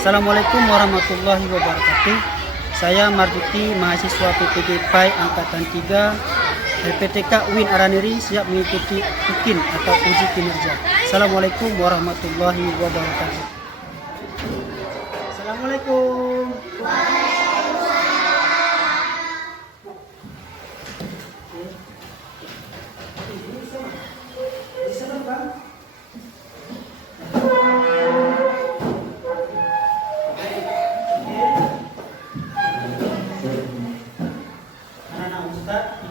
Assalamualaikum warahmatullahi wabarakatuh. Saya Marjuki, mahasiswa PPG PAI Angkatan 3 LPTK UIN Araniri, siap mengikuti UKIN atau uji kinerja. Assalamualaikum warahmatullahi wabarakatuh. Assalamualaikum.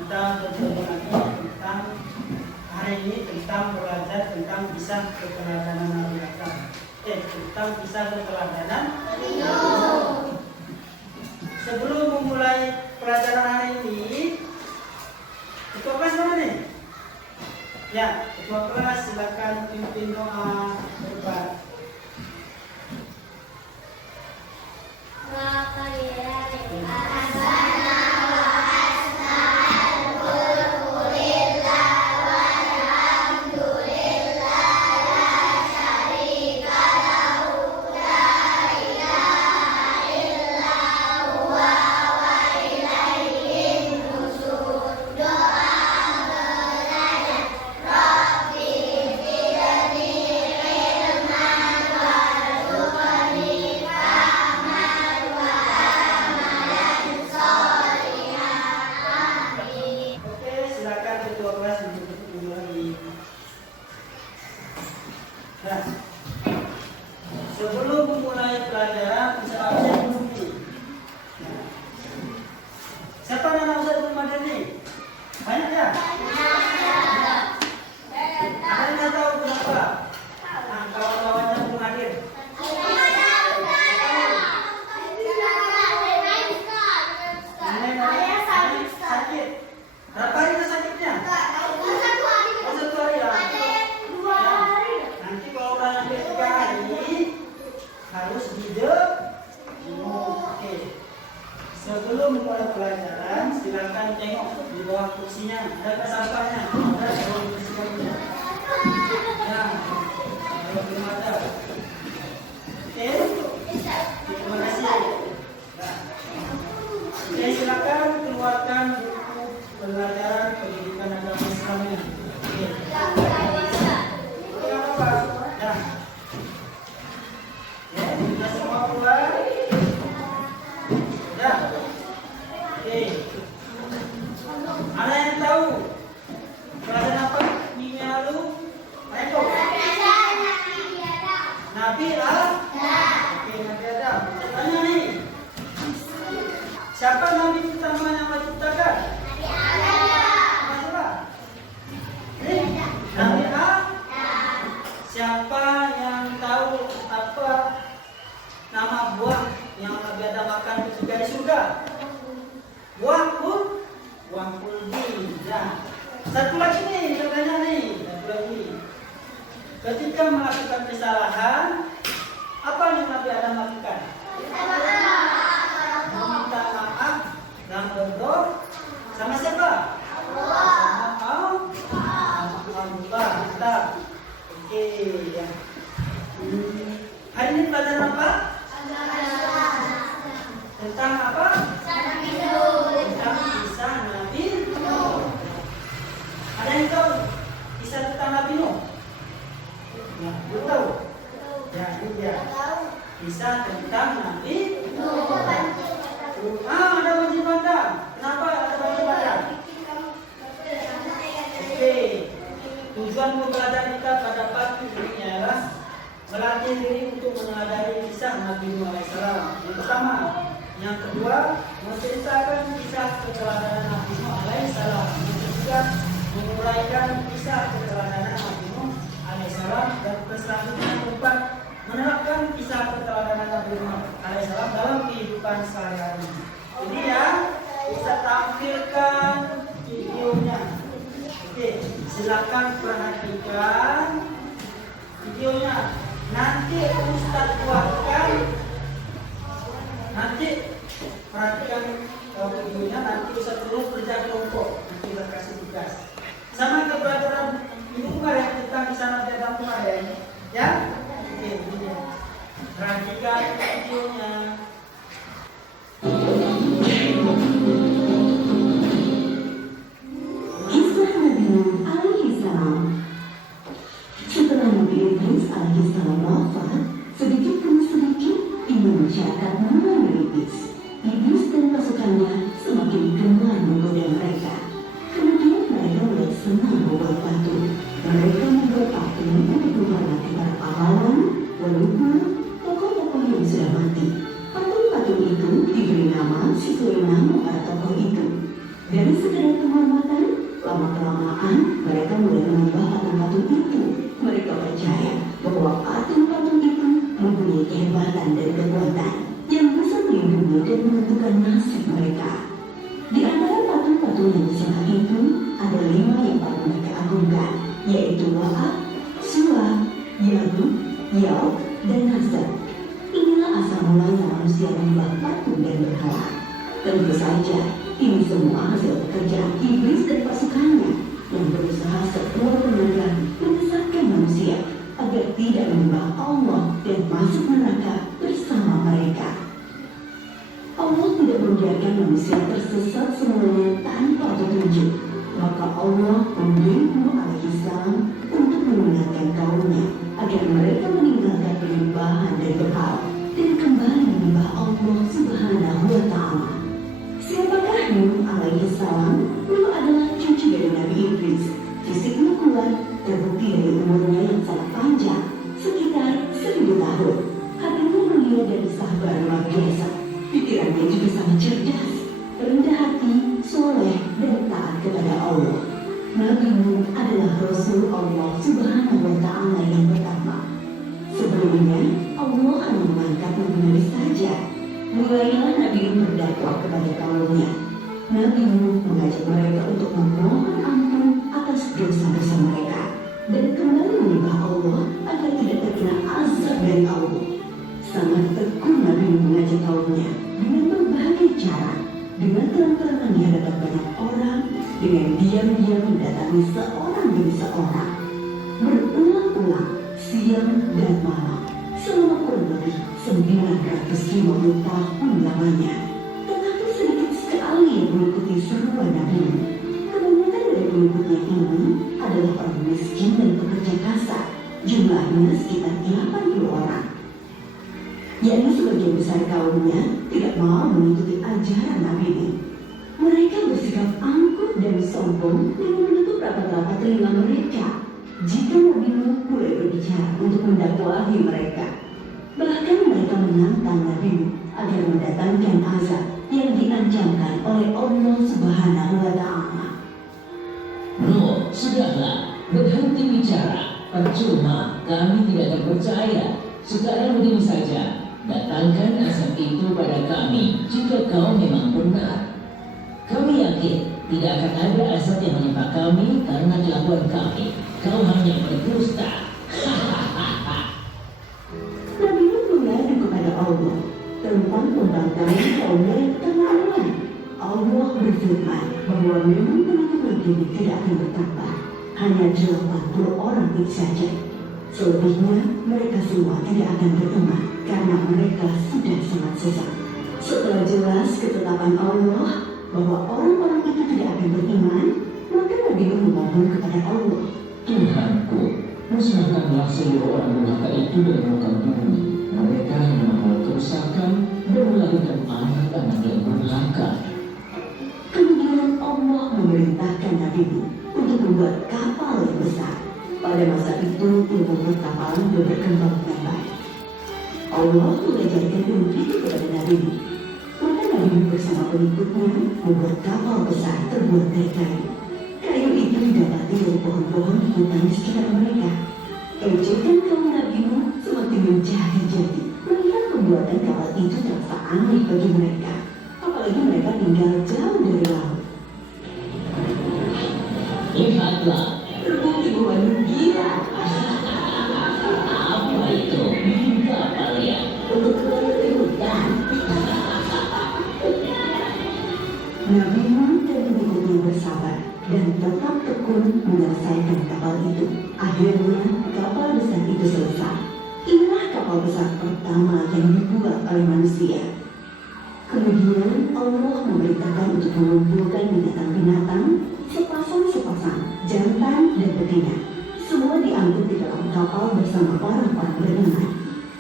Kita bertemu lagi tentang hari ini tentang belajar tentang kisah keteladanan Nabi Adam. Tentang kisah keteladanan. Sebelum memulai pelajaran hari ini, ketua kelas mana nih? Ya, ketua kelas silakan pimpin doa berbat. Nah, sebelum memulai pelajaran, bisa absen dulu nih. Nah, siapa nama Ustaz belum hadir nih? Banyak ya? Ada yang nggak tahu kenapa? Nah, kawan-kawannya belum hadir. Sakit. Berapa hari sakitnya? Satu hari ya. Nanti kalau udah sampai 3 hari harus Oke. Sebelum mulai pelajaran, silakan tengok di bawah kursinya ada sampahnya, ada bawah kursinya. Ya, kalau belum ada. Oke. Terima kasih. Nah. Oke, silakan keluarkan buku pelajaran pendidikan agama Islamnya. Oke. Ada yang tahu pelajaran apa minggu lalu? Ayo. Nabi Adam. Oke, Nabi Adam. Tanya nih. Siapa Nabi pertama yang Allah ciptakan? Nabi Adam. Siapa yang tahu apa nama buah yang Nabi Adam makan ketika di surga? Buah kuldi. Ya. Satu lagi nih, katanya nih. Satu lagi. Ketika melakukan kesalahan, apa yang Nabi Adam lakukan? Meminta maaf dan berdoa sama siapa? Allah. Mantap. Oke. Ya. Hari ini pelajaran apa? Tentang apa? Tentang kisah Nabi Nuh. Ada yang tahu kisah tentang Nabi Nuh? Ya, belum tahu. Ya, ini dia. Kisah tentang Nabi Nuh. Ada banjir bandang. Kenapa ada banjir bandang? Oke. Tujuan pembelajaran kita pada pagi ini adalah melatih diri untuk meneladani kisah Nabi Nuh alaihissalam. Yang pertama. Yang kedua, menceritakan kisah keteladanan Nabi Nuh alaihissalam. Yang ketiga, menguraikan kisah keteladanan Nabi Nuh alaihissalam. Dan selanjutnya keempat, menerapkan kisah keteladanan Nabi Nuh alaihissalam dalam kehidupan sehari-hari. Ini ya, kita tampilkan videonya. Oke, silakan perhatikan videonya. Nanti Ustaz buatkan. Nanti perhatikan videonya. Nanti Ustaz terus kerja kelompok. Nanti kita kasih tugas. Sama pelajaran ibu kemarin tentang kisah Nabi Adam kemarin. Ya? Oke, ini. Perhatikan videonya. Kisah Nabi Nuh alaihi salam. Setelah Nabi Idris alaihi salam wafat, sedikit demi sedikit iman masyarakat mulai menipis. Iblis dan pasukannya semakin gemar menggoda mereka. Kemudian mereka mulai senang membuat patung. Mereka membuat patung untuk menghormati para pahlawan, leluhur, tokoh-tokoh yang sudah mati. Patung-patung itu diberi nama sesuai nama para tokoh itu. Dari sekedar penghormatan, lama-kelamaan mereka mulai menambah patung-patung itu. Mereka percaya bahwa patung-patung itu mempunyai kehebatan dan kekuatan yang bisa melindungi dan menentukan nasib mereka. Di antara patung-patung yang disembah itu, ada 5 yang paling mereka agungkan, yaitu Wa'ad, Suwa, Ya'ud, Ya'uq, dan Nasr. Inilah asal mulanya manusia menyembah patung dan berhala. Tentu saja, ini semua hasil pekerjaan iblis dan pasukannya yang berusaha sekuat tenaga menyesatkan manusia agar tidak menyembah Allah dan masuk neraka bersama mereka. Allah tidak membiarkan manusia tersesat semuanya tanpa petunjuk. Maka Allah memilih Nuh alaihi salam untuk mengingatkan kaumnya agar mereka meninggalkan penyembahan dan berhala dan kembali menyembah Allah Subhanahu wa Ta'ala. Siapakah Nuh alaihi salam? Nuh adalah cucu dari Nabi Idris. Fisiknya kuat, terbukti dari umurnya yang sangat panjang, sekitar 1000 tahun. Hatinya mulia dan sabar luar biasa. Pikirannya juga sangat cerdas, rendah hati, soleh, dan taat kepada Allah. Nabi Nuh adalah Rasul Allah Subhanahu wa Ta'ala yang pertama. Sebelumnya, Allah hanya mengangkat Nabi saja. Mulailah Nabi Nuh berdakwah kepada kaumnya. Nabi Nuh mengajak mereka untuk memohon ampun atas dosa-dosa mereka dan kembali menyembah Allah agar tidak terkena azab dari Allah. Sangat tekun Nabi Nuh mengajak kaumnya dengan berbagai cara, dengan terang-terangan di hadapan banyak orang, dengan diam-diam mendatangi seorang demi seorang, berulang-ulang siang dan malam selama kurang lebih 950 tahun lamanya. Tetapi sedikit sekali yang mengikuti seruan Nabi Nuh. Kebanyakan dari pengikutnya ini adalah orang miskin dan pekerja kasar. Jumlahnya sekitar 80 orang. Yakni sebagian besar kaumnya tidak mau mengikuti ajaran Nabi Nuh. Mereka bersikap angkuh dan sombong dengan menutup rapat-rapat telinga mereka jika Nabi Nuh mulai berbicara untuk mendakwahi mereka. Bahkan mereka menantang Nabi Nuh agar mendatangkan azab yang diancamkan oleh Allah Subhanahu wa Ta'ala. Nuh, sudahlah, berhenti bicara. Percuma, kami tidak akan percaya. Sekarang begini saja, datangkan azab itu pada kami jika kau memang benar. Kami yakin tidak akan ada azab yang menimpa kami karena kelakuan kami. Kau hanya berdusta. Nabi Nuh mengadu kepada Allah tentang pembangkangan kaumnya yang keterlaluan. Allah berfirman bahwa memang penduduk ini tidak akan bertambah, hanya 80 orang itu saja. Selebihnya mereka semua tidak akan beriman karena mereka sudah sangat sesat. Setelah jelas ketetapan Allah bahwa orang-orang itu tidak akan beriman, maka Nabi Nuh memohon kepada Allah, Tuhanku, musnahkanlah seluruh orang durhaka itu dari muka bumi. Mereka hanya membuat kerusakan dan melahirkan anak-anak yang durhaka. Kemudian Allah memerintahkan Nabi Nuh untuk membuat kapal yang besar. Pada masa itu ilmu perkapalan belum berkembang dengan baik. Allah mengajarkan ilmu itu kepada Nabi Nuh. Maka Nabi Nuh bersama pengikutnya membuat kapal besar terbuat dari kayu. Kayu itu didapati dari pohon-pohon di hutan di sekitar mereka. Ejekan kaum Nabi Nuh semakin menjadi-jadi melihat pembuatan kapal itu terasa aneh bagi mereka. Apalagi mereka tinggal jauh dari laut. Lihatlah, Terbukti bahwa Nuh gila. apa itu? Bikin kapal ya? Untuk keluar dari hutan. Nabi Nuh dan pengikutnya bersabar dan tetap tekun menyelesaikan kapal itu. Akhirnya kapal besar itu selesai. Inilah kapal kapal besar pertama yang dibuat oleh manusia. Kemudian Allah memerintahkan untuk mengumpulkan binatang-binatang sepasang-sepasang, jantan dan betina. Semua diangkut di dalam kapal bersama orang-orang beriman.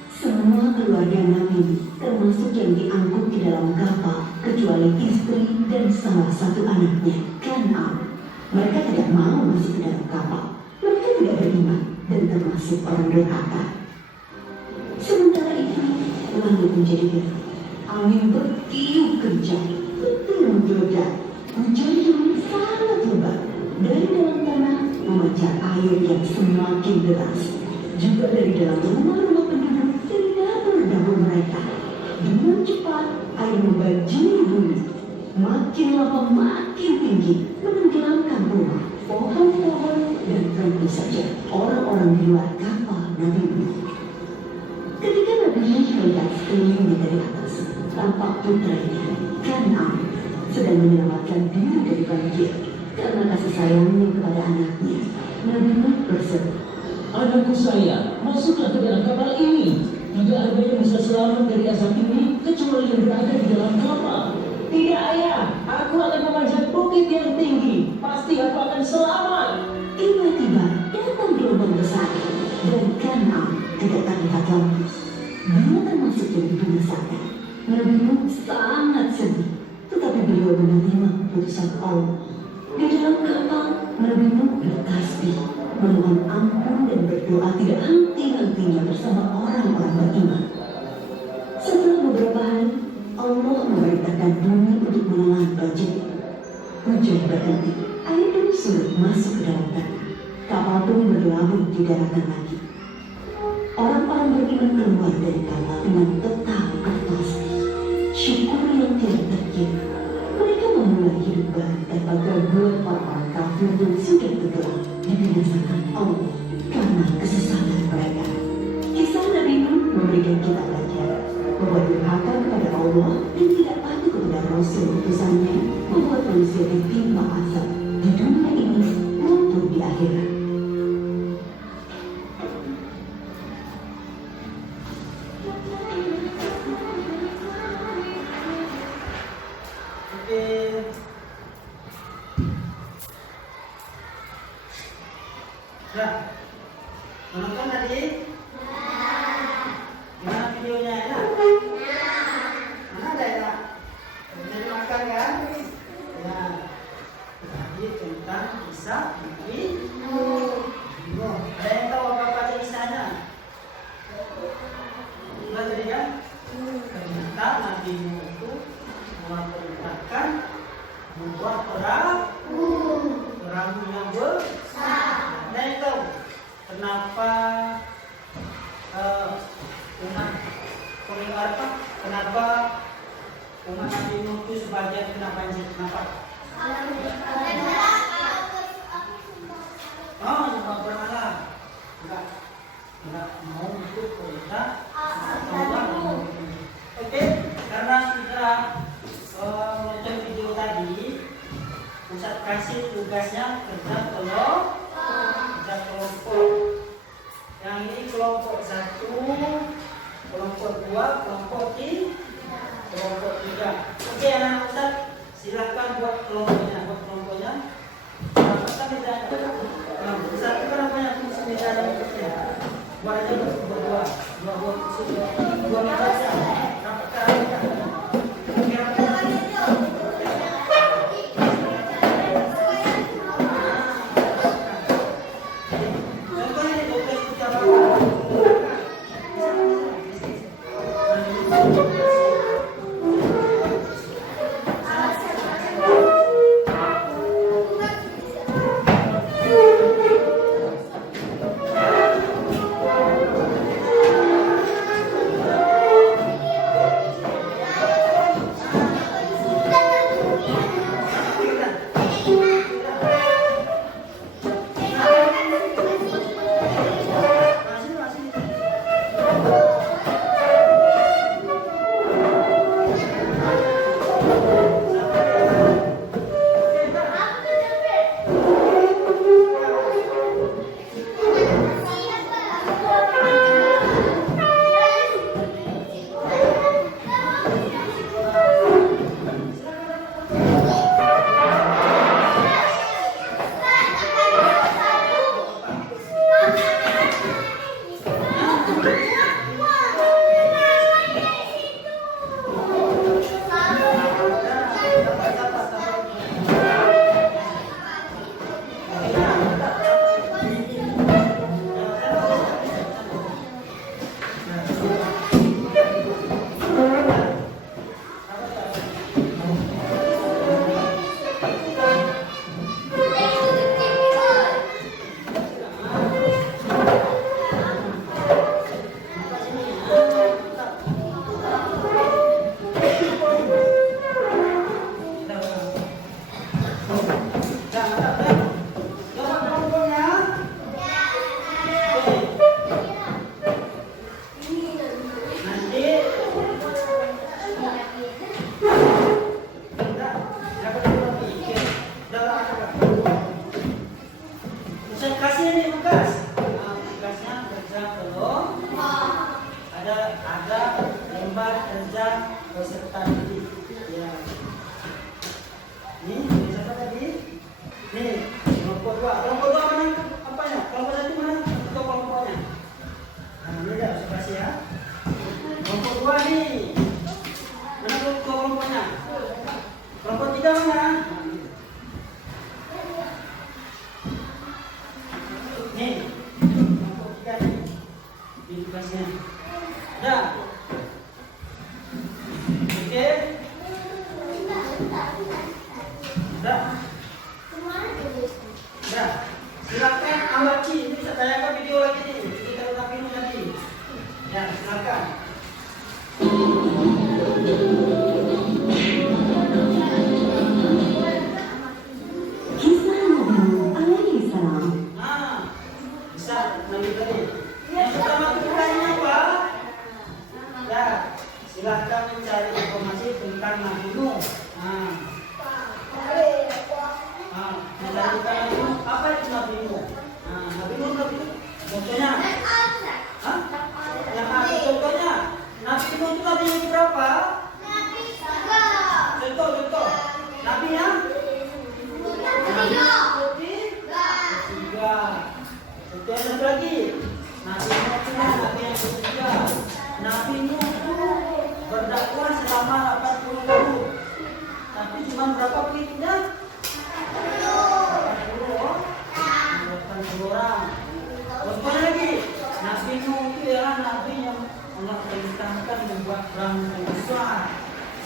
Semua keluarga Nabi, termasuk yang diangkut di dalam kapal, kecuali istri dan salah satu anaknya, Kan'an. Mereka tidak mau masuk ke dalam kapal. Mereka tidak beriman dan termasuk orang durhaka. Sementara itu, langit menjadi gelap. Angin bertiup kencang, petir menggelegar, hujan turun sangat lebat. Dari dalam tanah memancar air yang semakin deras. Juga dari dalam rumah-rumah penduduk dan dapur-dapur mereka. Dengan cepat air membanjiri bumi. Makin lama makin tinggi, menenggelamkan rumah, pohon-pohon, dan tentu saja orang-orang di luar kapal Nabi Nuh. Ketika Nabi Nuh melihat sekelilingnya dari atas, tampak putranya, Kan'an, sedang menyelamatkan diri dari banjir. Karena kasih sayangnya kepada anaknya, Nabi Nuh berseru, Anakku sayang, masuklah ke dalam kapal ini. Tidak ada yang bisa selamat dari asap ini kecuali yang berada di dalam kapal. Tidak ayah, aku akan memanjat bukit yang tinggi. Pasti aku akan selamat. Tiba-tiba datang gelombang besar dan Kan'an tidak terlihat lagi. Dia termasuk yang dibinasakan. Nabi Nuh sangat sedih, tetapi beliau menerima keputusan Allah. Di dalam kapal, Nabi Nuh bertasbih, memohon ampun dan berdoa tidak henti-hentinya bersama orang-orang beriman. Setelah beberapa hari, Allah memerintahkan bumi untuk menelan banjir. Hujan berhenti, air pun surut masuk ke dalam tanah. Kapal pun berlabuh di daratan lagi. Orang-orang beriman keluar dari kapal dengan tetap bertasbih, syukur yang tidak terkira. Mereka memulai hidup baru tanpa gangguan orang-orang kafir yang sudah tenggelam dibinasakan Allah karena kesesatan mereka. Kisah Nabi Nuh memberikan kita pelajaran bahwa durhaka kepada Allah dan tidak patuh kepada Rasul utusannya membuat manusia ditimpa azab di dunia ini maupun di akhirat. Oke. Nah, menonton tadi? Gimana videonya, enak? Mana ada enak? Bisa dimakan kan? Ya. Tadi tentang kisah Nabi Nuh. Ada yang tahu apa-apa aja kisahnya? Sudah tadi kan? Ternyata Nabi Nuh itu memerintahkan membuat perahu yang besar. Nah itu kenapa kenapa umat Nabi Nuh itu sebagian kena banjir? Kenapa? Oh, nyembah berhala. Enggak mau ikut perintah Allah. Oke, karena sudah menonton video tadi, Ustaz kasih tugasnya kerja kelompok. Yang ini kelompok 1, kelompok 2, kelompok 3. Oke, anak Ustaz, silakan buat kelompoknya. Dapatkan tidak ada. Ustaz itu kan banyak fungsi meja dan kursinya. Buat aja dua kursi, 2 meja saja. Dapatkan. ada lembar kerja peserta didik. Ya. Ini siapa tadi? Nih, kelompok 2. Kelompok 2 mana? Apanya? Kelompok 1 mana? Untuk kelompoknya. Nah, ini dah observasi ya. Kelompok 2 nih. Mana kelompoknya? Kelompok 3 mana? Nih, kelompok 3 nih. Ini tugasnya. Dah. Oke. Dah. Dah. Silakan amati. Ini bisa tayangkan video lagi nih. Kita tetapi ini tadi. Ya, silakan. Kisah Nabi Nuh alaihi salam. Nah, bisa nanti tadi. Yang pertama kita apa? Ya, silakan mencari informasi tentang Nabi Nuh. Nah, mencari tentang Nabi Nuh. Apa itu Nabi Nuh? Nah, Nabi Nuh contohnya. Hah? Yang ada contohnya. Nabi Nuh itu Nabi yang berapa? Contoh. Nabi yang ketiga. Contoh yang satu lagi. Nabi Nuh itu Nabi yang ketiga. Nabi Nuh itu berdakwah selama 80 tahun. Tapi cuma berapa pengikutnya? 80 orang. Contohnya lagi. Nabi Nuh itu adalah Nabi yang Allah perintahkan membuat perahu yang besar.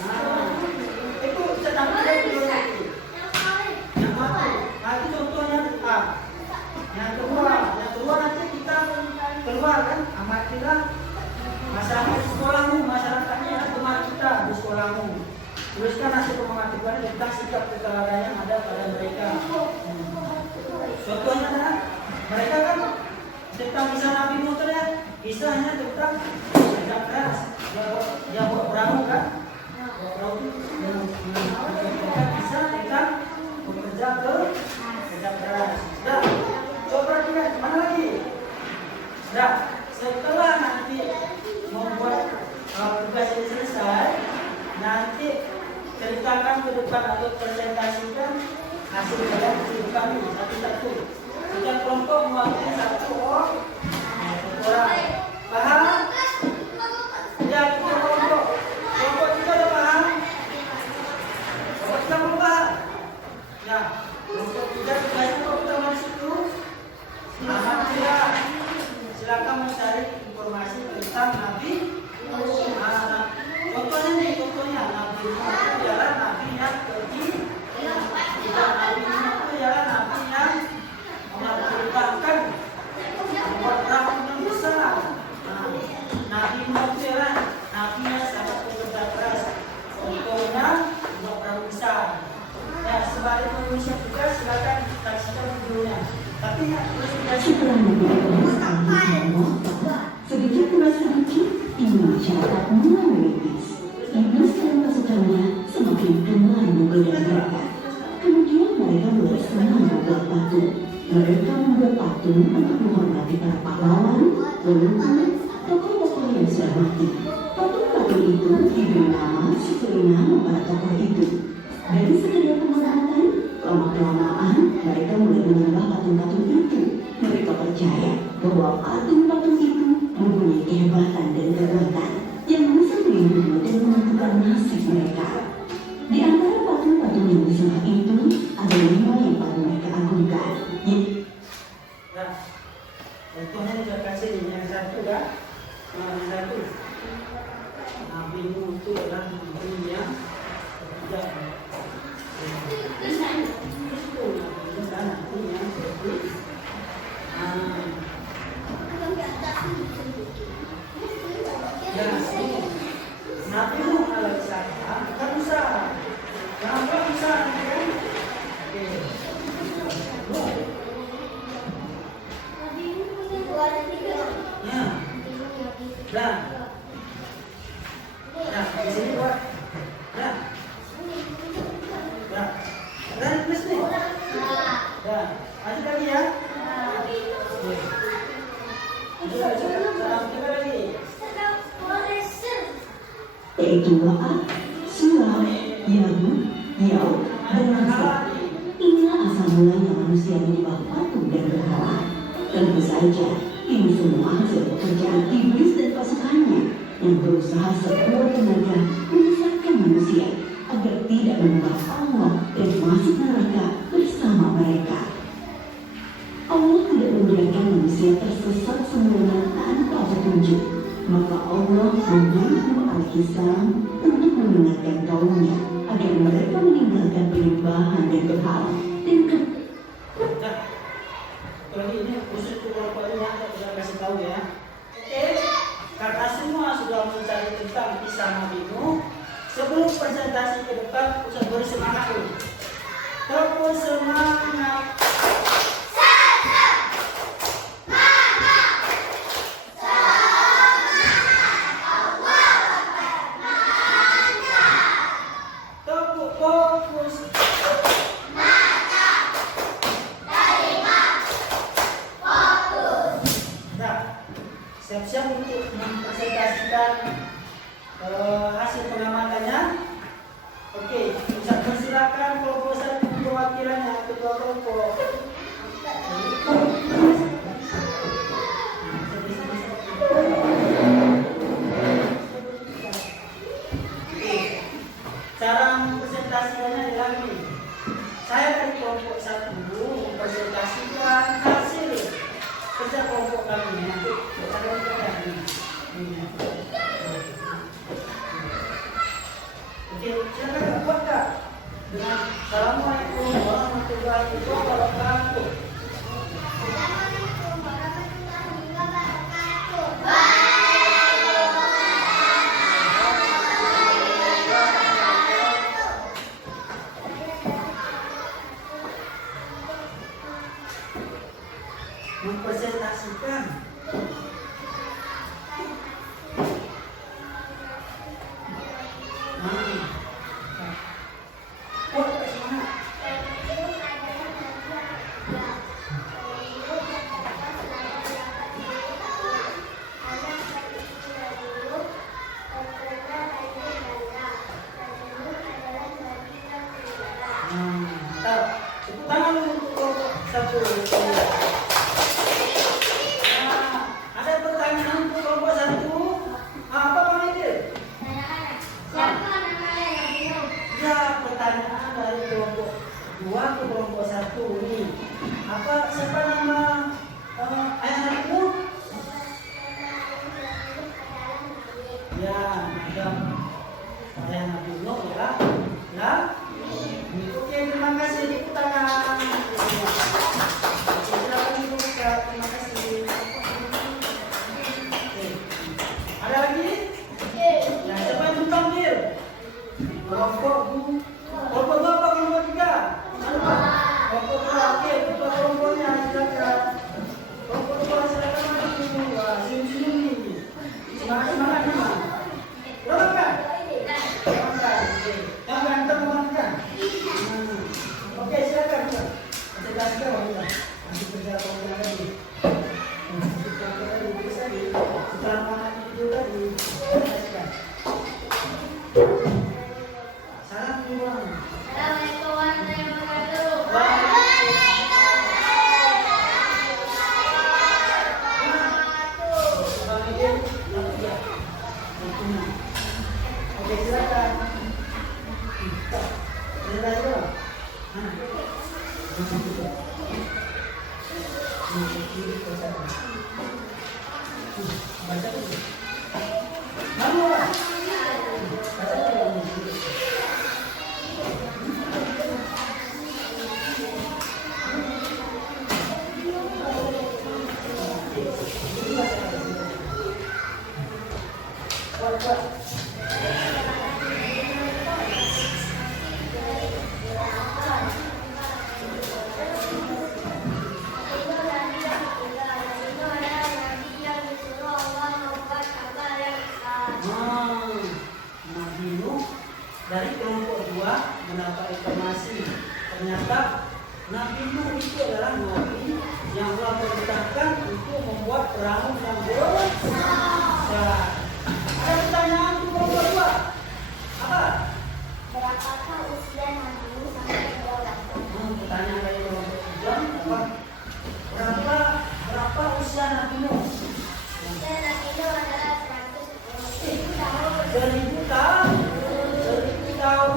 Nah, itu sedang lagi. Yang mati. Nanti contohnya A. Yang kedua nanti kita keluar kan, amatilah masyarakat di sekolahmu, masyarakatnya teman kita di sekolahmu. Tuliskan hasil pematikan tentang sikap keteladanan yang ada pada mereka. Contohnya adalah mereka kan tentang kisah Nabi Nuh itu ya, kisahnya tentang kerja keras. Dia buat perahu kan, buat perahu itu kisah tentang bekerja keras. Dah, coba perhatikan mana lagi? Dah, setelah nanti membuat tugas ini selesai, nanti ceritakan ke depan atau presentasikan hasil kalian ke kami satu-satu. Setiap kelompok mewakili satu orang. Paham? Ya, kita kelompok. Kelompok kita udah paham? Kelompok kita belum paham? Ya, kelompok kita tugasnya kalau kita masuk dulu. Alhamdulillah. Silakan mencari informasi tentang Nabi. Contohnya Nabi Nuh itu adalah Nabi yang ketiga. Nabi Nuh itu adalah Nabi yang Allah perintahkan membuat perahu yang besar. Nabi Nuh itu adalah Nabi yang sangat bekerja keras. Contohnya membuat perahu besar. Ya, sebagai manusia juga silakan saksikan videonya. Tapi Setelah Nabi Idris alaihi salam, sedikit demi sedikit iman masyarakat mulai menipis. Iblis dan pasukannya semakin gemar menggoda mereka. Kemudian mereka mulai senang membuat patung. Mereka membuat patung untuk menghormati para pahlawan, leluhur, tokoh-tokoh yang sudah mati. Patung-patung itu diberi nama sesuai nama para tokoh itu. Dari sekedar penghormatan, lama-kelamaan mereka mulai menyembah patung-patung itu. Mereka percaya bahwa patung-patung itu mempunyai kehebatan dan kekuatan yang bisa melindungi dan menentukan nasib mereka. Di antara patung-patung yang disembah itu ada 5 yang paling mereka agungkan. nah, contohnya juga kasih yang satu kan? Yang satu. Nabi Nuh itu adalah Nabi yang ketiga. Nabi Nuh alaihissalam bukan Musa. Kenapa Musa? Ya. Nah, di sini buat. Nah. Ya. Dan tulis nih. Ya. Lanjut lagi ya. Lanjut lagi. yaitu Wa'ad, Surah, Yahud, Yaud, dan Nasr. Inilah asal mulanya manusia menyembah patung dan berhala. Tentu saja, ini semua hasil pekerjaan iblis dan pasukannya yang berusaha sekuat tenaga menyesatkan manusia agar tidak menyembah Allah dan masuk neraka bersama mereka. Allah tidak membiarkan manusia tersesat sempurna tanpa petunjuk. Maka Allah memberi Nuh alaihissalam untuk mengingatkan kaumnya agar mereka meninggalkan penyembahan dan berhala dan Nah, kalau ini khusus kelompoknya saya sudah kasih tahu ya. Oke, karena semua sudah mencari tentang kisah Nabi Nuh, sebelum presentasi ke depan, usah bersemangat dulu. Tepuk semangat. Tepuk fokus. Nah, siap-siap untuk mempresentasikan hasil pengamatannya. Oke, bisa persilakan kelompok satu perwakilannya, ketua kelompok. Cara mempresentasikannya adalah ini. Saya dari kelompok satu mempresentasikan hasil kerja kelompok kami. Oke, silakan buat Kak. Dengan Assalamualaikum warahmatullahi wabarakatuh. Mempresentasikan tepuk tangan untuk kelompok satu. Ada pertanyaan untuk kelompok satu? Apa Bang Idil? Ya, pertanyaan dari kelompok dua ke kelompok satu ini. Siapa nama ayah itu? Ya, ada ayah Nabi Nuh ya. Ya. Oke, terima kasih. Tepuk tangan. Silakan Ibu buka. Terima kasih. Oke. Ada lagi? Ya, siapa yang dipanggil? Kelompok dua apa kelompok tiga? Kelompok dua. Oke, ketua kelompoknya silakan. Kelompok dua silakan maju. Wah, senyum-senyum nih. Semangat nih. Berapa kan? Yang ganteng mana? Oke, silakan. Jelaskan ya. Nanti kerja program lagi. Bisa di setelah mana itu tadi. Jelaskan. Salam duluan. Assalamualaikum warahmatullahi wabarakatuh. Oke, silakan. Baca dulu. Mana? Baca dulu. Nabi Nuh dari kelompok 2 mendapat informasi ternyata Nabi Nuh itu adalah nabi yang Allah perintahkan untuk membuat perahu yang besar. Ada pertanyaan untuk kelompok 2? Seribu tahun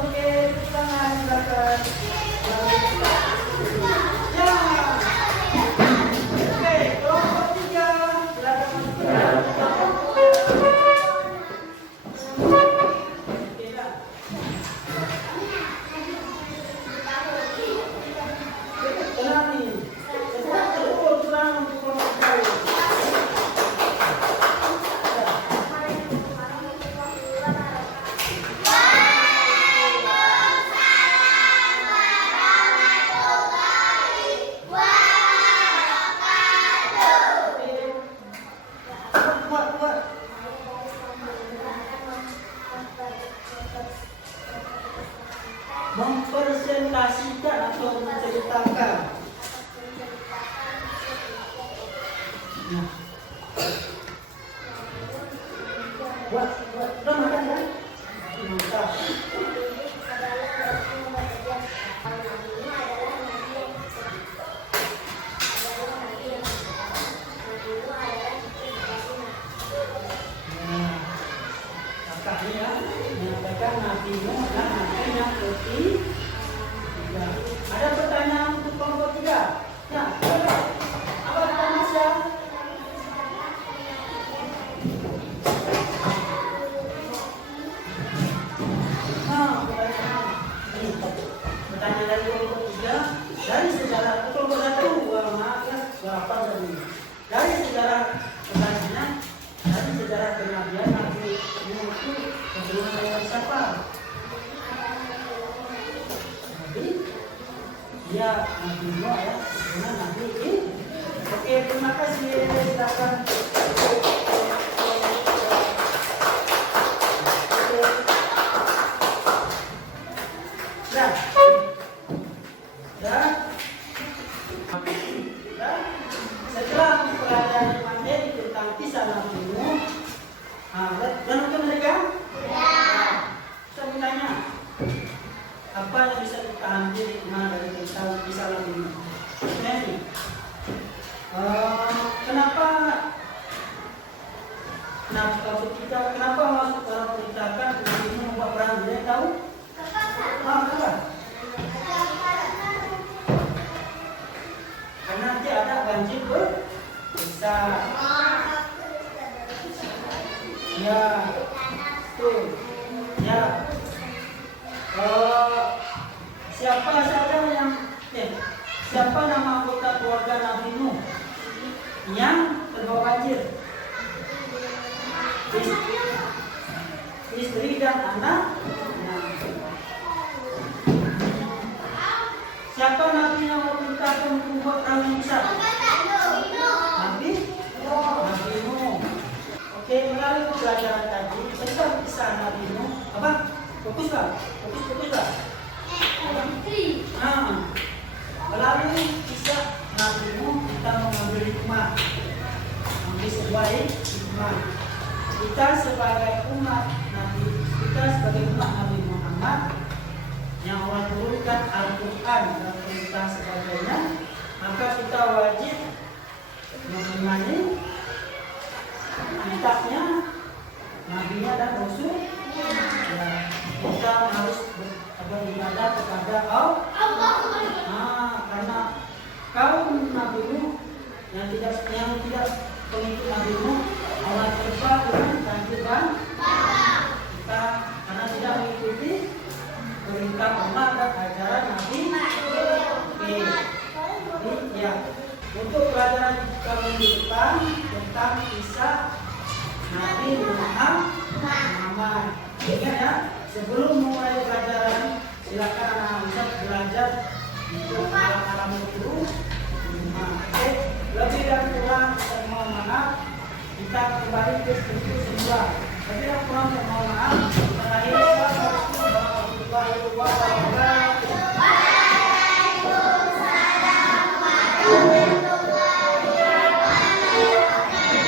ke tangan silakan. Ya. Oke, kelompok 3 silakan masuk. Oke dah. Tenang nih. Sekarang terukur tenang untuk kelompok 3. Buat. Mempresentasikan atau menceritakan. Nah. Buat. Udah makan kan? Mantap. Kakaknya ya, menyampaikan Nabi Nuh dan Nabi yang ketiga. Ada pertanyaan untuk kelompok 3? Ya, coba. Apa pertanyaan? Pertanyaan dari kelompok 3, dari sejarah kelompok 1, maaf ya, berapa tadi? Dari sejarah pertanyaannya, dari sejarah kenabian Nabi Nuh itu keturunan dari siapa? Nabi? Ya, Nabi Nuh ya, keturunan Nabi ini. Oke, terima kasih. Silakan. Setelah mempelajari materi tentang kisah Nabi Nuh, dan untuk mereka, saya bertanya, apa yang bisa kita ambil dari tentang kisah Nabi Nuh? Ini, kenapa masuk dalam perintahkan Nabi Nuh membuat perang? Dia tahu? Kenapa? Karena nanti ada banjir besar. Ya, tuh, ya. Siapa nama anggota keluarga Nabi Nuh yang terbawa banjir? Istri dan anak. Siapa Nabi yang memerintahkan membuat perang yang besar? Nabi Nuh. Oke, melalui pelajaran tadi tentang kisah Nabi Nuh, apa? Fokus lah. Melalui kisah Nabi Nuh kita mengambil hikmah, mengambil sebuah hikmah. Kita sebagai umat Nabi Muhammad yang Allah turunkan Al-Quran dan perintah sebagainya, maka kita wajib mengimani kitabnya, nabinya dan rasul. Ya, kita harus beribadah kepada Allah. Karena kaum Nabi Nuh yang tidak pengikut Nabi Nuh, Allah terpa dengan banjir dan kita karena tidak mengikuti perintah Allah dan ajaran Nabi. Oke. Ya. Untuk pelajaran kali depan tentang kisah Nabi Muhammad. Ingat ya, sebelum mulai pelajaran silakan anak Ustaz belajar di halaman 10. Oke. Lebih dan kurang saya mohon maaf. Kita kembali ke struktur semula. Lebih dan kurang saya mohon maaf. Assalamualaikum warahmatullahi wabarakatuh. Waalaikumsalam warahmatullahi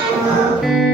wabarakatuh.